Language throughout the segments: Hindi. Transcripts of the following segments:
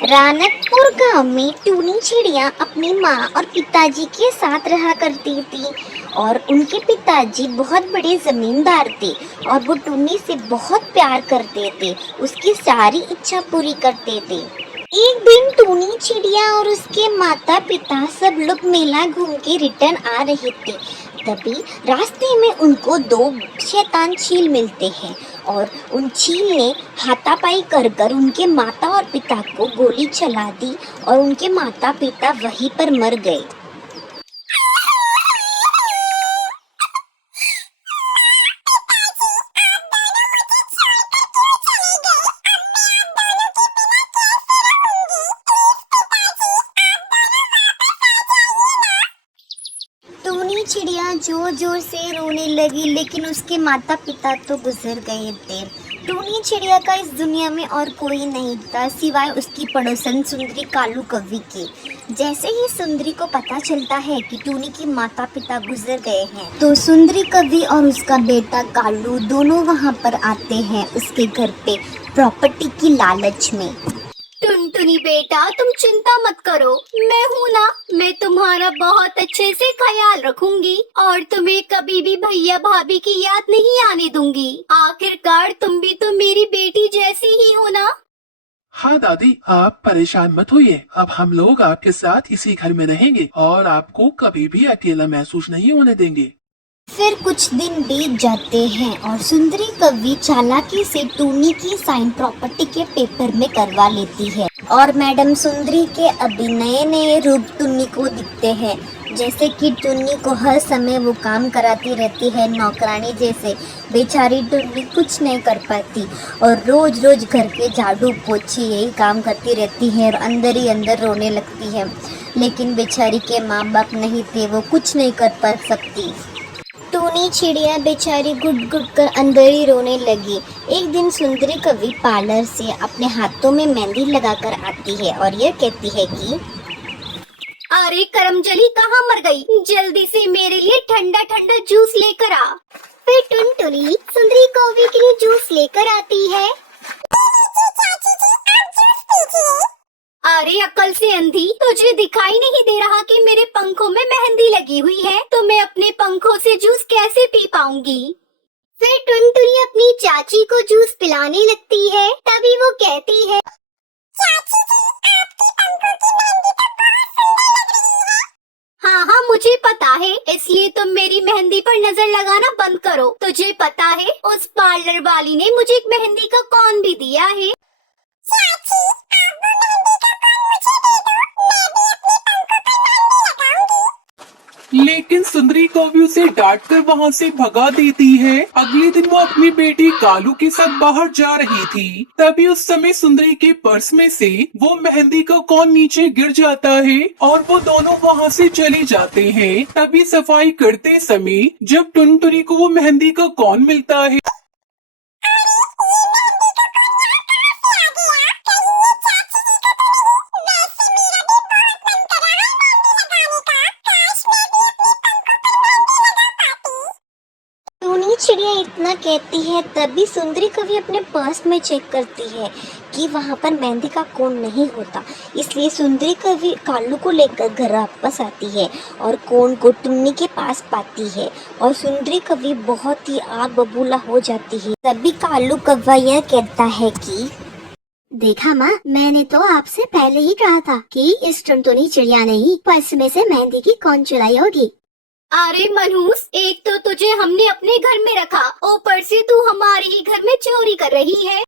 रानकपुर गांव में टूनी चिड़िया अपनी माँ और पिताजी के साथ रहा करती थी और उनके पिताजी बहुत बड़े जमींदार थे और वो टूनी से बहुत प्यार करते थे, उसकी सारी इच्छा पूरी करते थे। एक दिन टूनी चिड़िया और उसके माता पिता सब लोग मेला घूम के रिटर्न आ रहे थे। तभी रास्ते में उनको दो शैतान चील मिलते हैं और उन चील ने हाथापाई कर कर उनके माता और पिता को गोली चला दी और उनके माता पिता वहीं पर मर गए। टूनी चिड़िया जोर जोर से रोने लगी, लेकिन उसके माता पिता तो गुजर गए थे। टूनी चिड़िया का इस दुनिया में और कोई नहीं था सिवाय उसकी पड़ोसन सुंदरी कालू कौवी के। जैसे ही सुंदरी को पता चलता है कि टूनी के माता पिता गुजर गए हैं, तो सुंदरी कौवी और उसका बेटा कालू दोनों वहाँ पर आते हैं उसके घर पे प्रॉपर्टी की लालच में। टुनटुनी बेटा, तुम चिंता मत करो, मैं हूँ ना। मैं तुम्हारा बहुत अच्छे से ख्याल रखूंगी और तुम्हें कभी भी भैया भाभी की याद नहीं आने दूंगी। आखिरकार तुम भी तो मेरी बेटी जैसी ही हो ना। हाँ दादी, आप परेशान मत होइए। अब हम लोग आपके साथ इसी घर में रहेंगे और आपको कभी भी अकेला महसूस नहीं होने देंगे। फिर कुछ दिन बीत जाते हैं और सुंदरी कवि चालाकी से टूनी की साइन प्रॉपर्टी के पेपर में करवा लेती है और मैडम सुंदरी के अभी नए नए रूप टूनी को दिखते हैं। जैसे कि टूनी को हर समय वो काम कराती रहती है नौकरानी जैसे। बेचारी टूनी कुछ नहीं कर पाती और रोज रोज घर के झाड़ू पोछे यही काम करती रहती है और अंदर ही अंदर रोने लगती है। लेकिन बेचारी के माँ बाप नहीं थे, वो कुछ नहीं कर पा सकती। टूनी चिड़िया बेचारी गुट गुट कर अंदर ही रोने लगी। एक दिन सुंदरी कवि पार्लर से अपने हाथों में मेहंदी लगाकर आती है और यह कहती है कि अरे करमजली कहाँ मर गई? जल्दी से मेरे लिए ठंडा ठंडा जूस लेकर आ। फिर टुनटुनी सुंदरी कौवी के लिए जूस लेकर आती है। अरे अकल से अंधी, तुझे दिखाई नहीं दे रहा कि मेरे पंखों में मेहंदी लगी हुई है? तो मैं अपने पंखों से जूस कैसे पी पाऊंगी? फिर टुनटुनी अपनी चाची को जूस पिलाने लगती है। तभी वो कहती है, चाची जी, आपके पंखों की मेहंदी तो बहुत सुंदर लग रही है। हाँ हाँ, मुझे पता है, इसलिए तुम मेरी मेहंदी पर नजर लगाना बंद करो। तुझे पता है, उस पार्लर वाली ने मुझे एक मेहंदी का कौन भी दिया है। चाची, आप वो मेहंदी का कौन मुझे दे दो, मैं भी अपने पंखों पर मेहंदी लगाऊंगी। लेकिन सुंदरी कौवी उसे डांट कर वहाँ से भगा देती है। अगले दिन वो अपनी बेटी कालू के साथ बाहर जा रही थी। तभी उस समय सुंदरी के पर्स में से वो मेहंदी का कौन नीचे गिर जाता है और वो दोनों वहाँ से चले जाते हैं। तभी सफाई करते समय जब टुनटुनी को वो मेहंदी का कौन मिलता है, टूनी चिड़िया इतना कहती है, तभी सुंदरी कवि अपने पर्स में चेक करती है कि वहाँ पर मेहंदी का कोन नहीं होता। इसलिए सुंदरी कवि कालू को लेकर घर वापस आती है और कोन को टुन्नी के पास पाती है और सुंदरी कवि बहुत ही आग बबूला हो जाती है। तभी कालू कौवा यह कहता है कि देखा माँ, मैंने तो आपसे पहले ही कहा था कि इस टुनटुनी चिड़िया ने ही पर्स में से मेहंदी की कौन चुराई होगी। अरे मनहूस, एक तो तुझे हमने अपने घर में रखा, ऊपर से तू हमारे ही घर में चोरी कर रही है।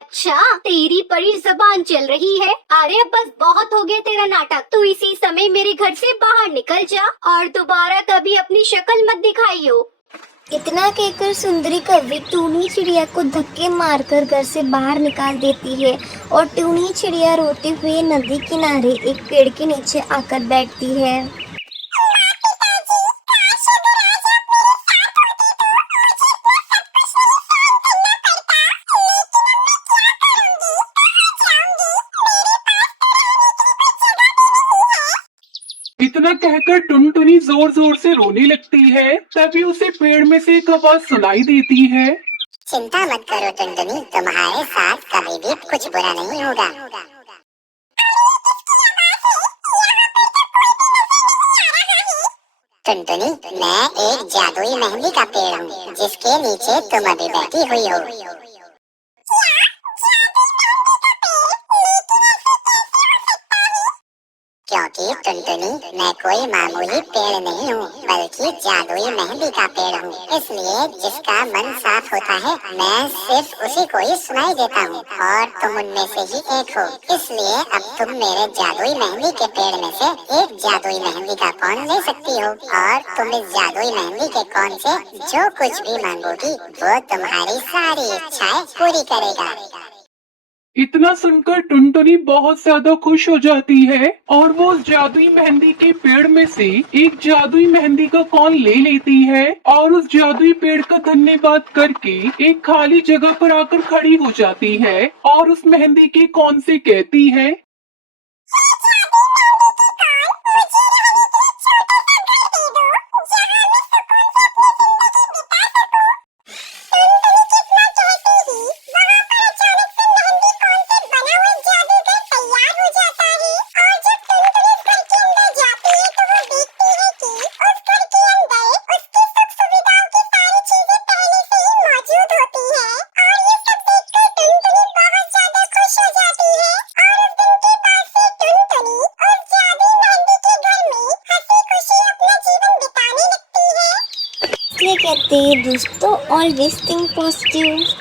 अच्छा, तेरी बड़ी जबान चल रही है। अरे बस बहुत हो गया तेरा नाटक। तू इसी समय मेरे घर से बाहर निकल जा और दोबारा कभी अपनी शक्ल मत दिखाइयो। इतना कहकर सुंदरी कवि टूनी चिड़िया को धक्के मारकर घर से बाहर निकाल देती है और टूनी चिड़िया रोते हुए नदी किनारे एक पेड़ के नीचे आकर बैठती है। इतना कहकर टुनटुनी जोर जोर से रोने लगती है। तभी उसे पेड़ में से एक आवाज सुनाई देती है। चिंता मत करो टुनटुनी, तुम्हारे साथ कभी भी कुछ बुरा नहीं होगा। टुनटुनी, मैं एक जादुई मेहंदी का पेड़ हूँ जिसके नीचे तुम अभी बैठी हुई हो। क्योंकि टुनटुनी, मैं कोई मामूली पेड़ नहीं हूँ बल्कि जादुई मेहंदी का पेड़ हूँ, इसलिए जिसका मन साफ होता है मैं सिर्फ उसी को ही सुनाई देता हूँ और तुम उनमें से ही एक हो। इसलिए अब तुम मेरे जादुई मेहंदी के पेड़ में से एक जादुई मेहंदी का कौन ले सकती हो और तुम इस जादुई मेहंदी के कौन से जो कुछ भी मांगोगी वो तुम्हारी सारी इच्छाएं पूरी करेगा। इतना सुनकर टुनटुनी बहुत ज्यादा खुश हो जाती है और वो उस जादुई मेहंदी के पेड़ में से एक जादुई मेहंदी का कौन ले लेती है और उस जादुई पेड़ का धन्यवाद करके एक खाली जगह पर आकर खड़ी हो जाती है और उस मेहंदी के कौन से कहती है। इसलिए कहते हैं दोस्तों, ऑलवेज थिंक पॉजिटिव।